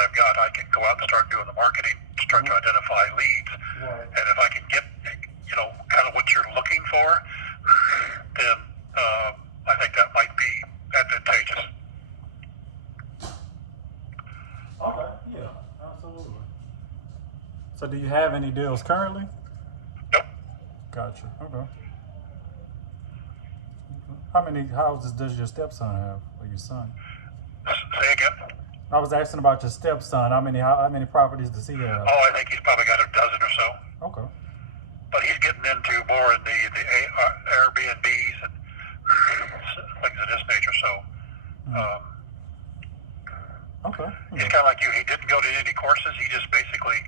that I've got, I can go out and start doing the marketing, start to identify leads. Right. And if I can get, kind of what you're looking for, then I think that might be advantageous. Okay, yeah, absolutely. So do you have any deals currently? Nope. Gotcha. Okay. How many houses does your stepson have, or your son? Say again? I was asking about your stepson. How many properties does he have? Oh, I think he's probably got a dozen or so. Okay. But he's getting into more in the Airbnbs and things of this nature. So Okay. he's kind of like you. He didn't go to any courses. He just basically,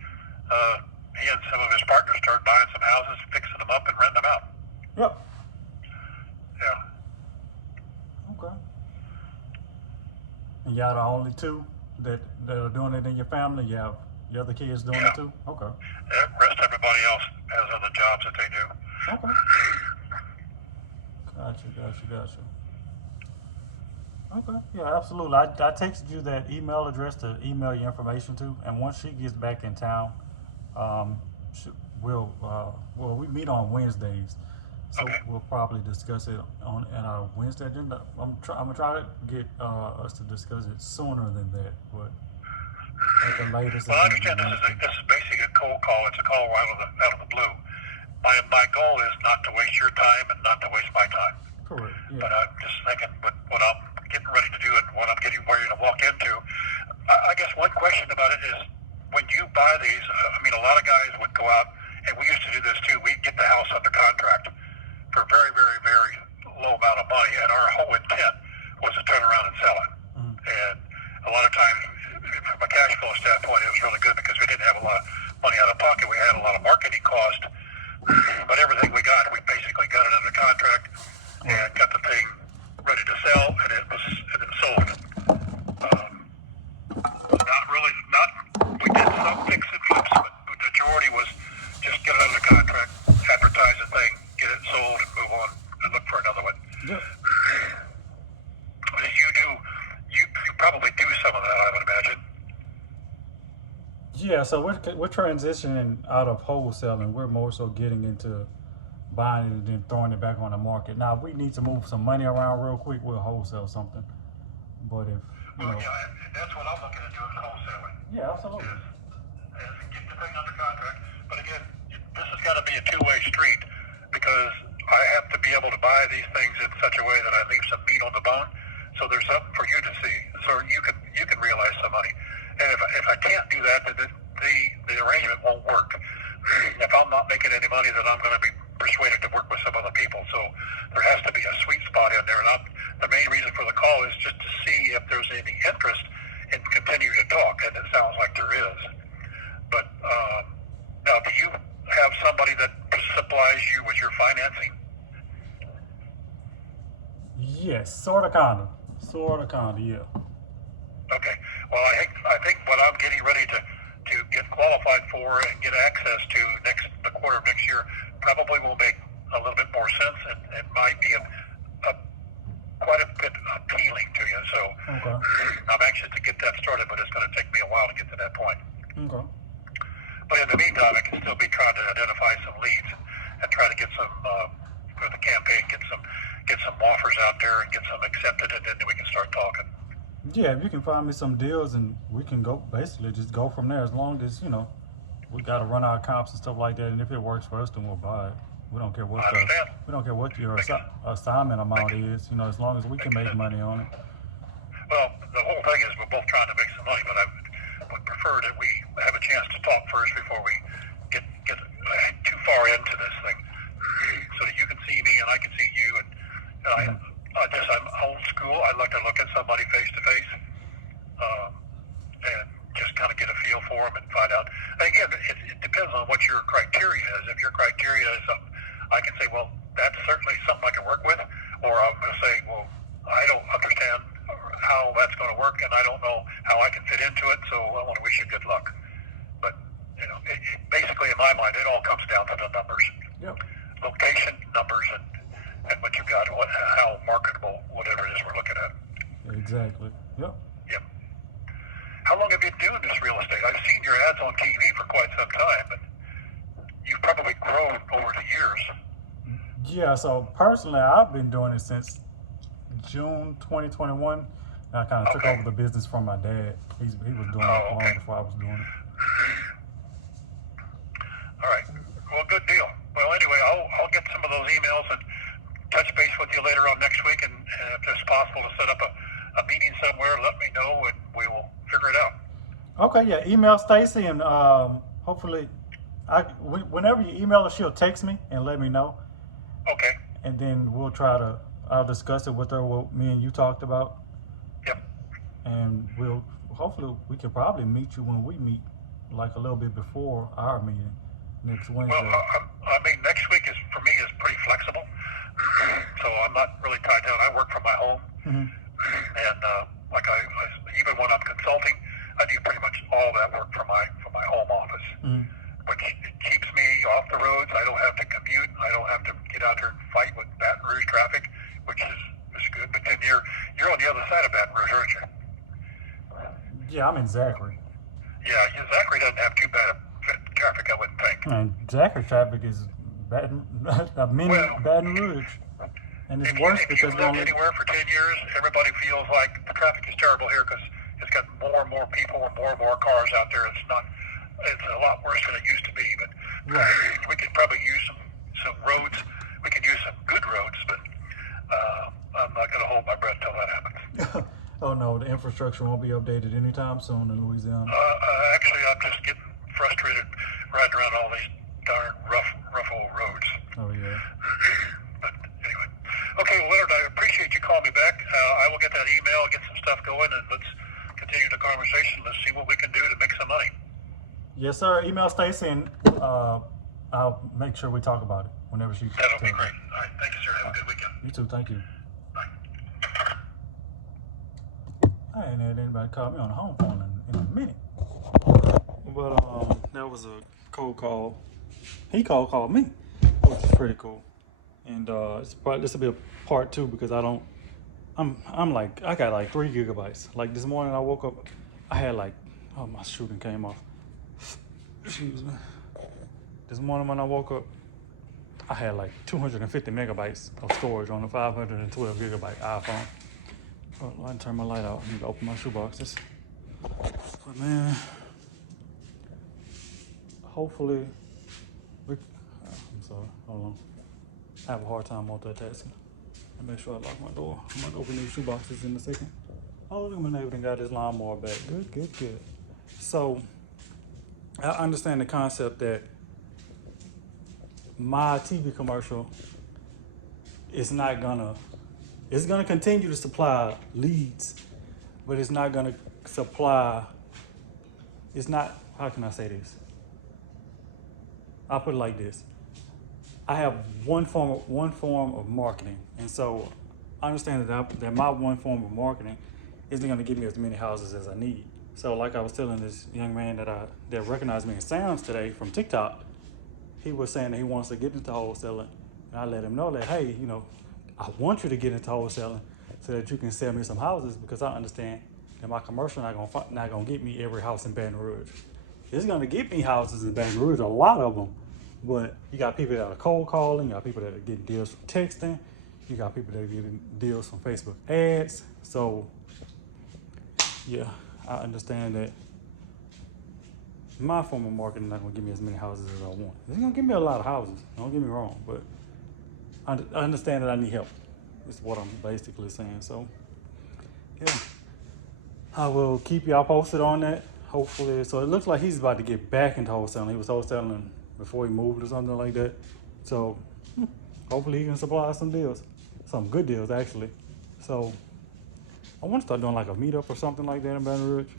he and some of his partners started buying some houses, fixing them up, and renting them out. Yep. Yeah. Okay. And y'all the only two that are doing it in your family? You have your other kids doing it too? Okay. The rest, everybody else has other jobs that they do. Okay. Gotcha. Okay. Yeah, absolutely. I texted you that email address to email your information to, and once she gets back in town, we meet on Wednesdays, so we'll probably discuss it at our Wednesday agenda. I'm gonna try to get us to discuss it sooner than that, but at the latest. Well, I understand this is basically a cold call. It's a call out of the blue. My goal is not to waste your time and not to waste my time. Correct. Yeah. But I'm just thinking with what I'm getting ready to do and what I'm getting ready to walk into. I guess one question about it is when you buy these, a lot of guys would go out, and we used to do this too. We'd get the house under contract for a very, very, very low amount of money, and our whole intent was to turn around and sell it. And a lot of times, from a cash flow standpoint, it was really good because we didn't have a lot of money out of pocket. We had a lot of marketing cost, but everything we got, we basically got it under contract and got the thing ready to sell, and it sold. We did some fix and flips, but the majority was just get it under contract, advertise the thing, get it sold, and move on and look for another one. Yep. You probably do some of that, I would imagine. Yeah, so we're transitioning out of wholesaling. We're more so getting into buying it and then throwing it back on the market. Now, if we need to move some money around real quick, we'll wholesale something. But if yeah, that's what I'm looking at doing, wholesaling. Yeah, absolutely. Is get the thing under contract. But again, this has got to be a two-way street because I have to be able to buy these things in such a way that I leave some meat on the bone. So there's something for you to see, so you can realize some money. And if I can't do that, then the arrangement won't work. If I'm not making any money, then I'm going to be persuaded to work with some other people. So there has to be a sweet spot in there. And the main reason for the call is just to see if there's any interest in continuing to talk, and it sounds like there is. But now, do you have somebody that supplies you with your financing? Yes, sort of, kinda, yeah. Okay. Well, I think what I'm getting ready to get qualified for and get access to the quarter of next year probably will make a little bit more sense, and it might be quite a bit appealing to you. So I'm anxious to get that started, but it's going to take me a while to get to that point. Okay. But in the meantime, I can still be trying to identify some leads and try to get some for the campaign, get some offers out there and get some accepted, and then we can start talking. Yeah, if you can find me some deals, and we can just go from there. As long as we got to run our comps and stuff like that, and if it works for us, then we'll buy it. We don't care what your assignment amount is. As long as we can make money on it. Well, the whole thing is we're both trying to make some money, but I would prefer that we have a chance to talk first before we get too far into this thing, so that you can see me and I can see you. And I guess I'm old school. I like to look at somebody face to face, and just kind of get a feel for them and find out. And again, it depends on what your criteria is. If your criteria is something, I can say, well, that's certainly something I can work with, or I'm going to say, well, I don't understand how that's going to work, and I don't know how I can fit into it, so I want to wish you good luck. But basically, in my mind, it all comes down to the numbers. Yep. Location, numbers, and what you got, how marketable, whatever it is we're looking at. Exactly. Yep. Yep. How long have you been doing this real estate? I've seen your ads on TV for quite some time, but you've probably grown over the years. Yeah, so personally, I've been doing it since June 2021. I kind of took over the business from my dad. He was doing it long before I was doing it. All right. Well, good deal. Well, anyway, I'll get some of those emails and touch base with you later on next week, and if it's possible to set up a meeting somewhere, let me know, and we will figure it out. Okay, yeah. Email Stacy, and hopefully, whenever you email her, she'll text me and let me know. Okay. And then I'll discuss it with her, what me and you talked about. Yep. And hopefully, we can probably meet you when we meet, like a little bit before our meeting next Wednesday. Well, I mean, next week for me is pretty flexible, so I'm not really tied down. I work from my home, and like I even when I'm consulting, I do pretty much all that work from my home office, which it keeps me off the roads. I don't have to commute. I don't have to get out there and fight with Baton Rouge traffic, which is good. But then you're on the other side of Baton Rouge, aren't you? Yeah, I'm in Zachary. Yeah, Zachary doesn't have too bad of traffic, I wouldn't think. And Zachary traffic is Baton Rouge. And it's worse because if you lived anywhere for 10 years, everybody feels like the traffic is terrible here because it's got more and more people and more cars out there. It's a lot worse than it used to be. But we could probably use some roads. We could use some good roads, but I'm not going to hold my breath till that happens. Oh no, the infrastructure won't be updated anytime soon in Louisiana. Actually, I'm just getting frustrated riding around all these darn rough old roads. Oh yeah. But anyway, okay, well, Leonard, I appreciate you calling me back. I will get that email, get some stuff going, and let's continue the conversation. Let's see what we can do to make some money. Yes, sir. Email Stacy, and I'll make sure we talk about it whenever she. That'll be great. All right, thank you, sir. Have a good weekend. You too. Thank you. Bye. I ain't had anybody call me on the home phone in a minute. But that was a cold call. He called me, which is pretty cool. And this will be a part 2 because I got like 3 gigabytes. Like this morning I woke up, I had like, my shooting came off. Excuse me. This morning when I woke up, I had like 250 megabytes of storage on a 512 gigabyte iPhone. Oh, I can turn my light out. I need to open my shoeboxes. But man, hopefully, I'm sorry, hold on. I have a hard time multitasking. I make sure I lock my door. I'm gonna open these shoeboxes in a second. Oh, look, my neighbor got his lawnmower back. Good. So, I understand the concept that my TV commercial is not gonna, it's gonna continue to supply leads, but it's not gonna supply, it's not, how can I say this? I'll put it like this. I have one form of marketing, and so I understand that my one form of marketing isn't going to give me as many houses as I need. So, like I was telling this young man that recognized me in Sounds today from TikTok, he was saying that he wants to get into wholesaling, and I let him know that, hey, I want you to get into wholesaling so that you can sell me some houses, because I understand that my commercial not gonna get me every house in Baton Rouge. It's gonna get me houses in Baton Rouge, a lot of them. But you got people that are cold calling, you got people that are getting deals from texting, you got people that are getting deals from Facebook ads. So, yeah, I understand that my form of marketing is not going to give me as many houses as I want. It's going to give me a lot of houses, don't get me wrong, but I understand that I need help. That's what I'm basically saying. So, yeah, I will keep y'all posted on that, hopefully. So it looks like he's about to get back into wholesaling. He was wholesaling before he moved or something like that. So hopefully he can supply some deals, some good deals actually. So I want to start doing like a meetup or something like that in Baton Rouge.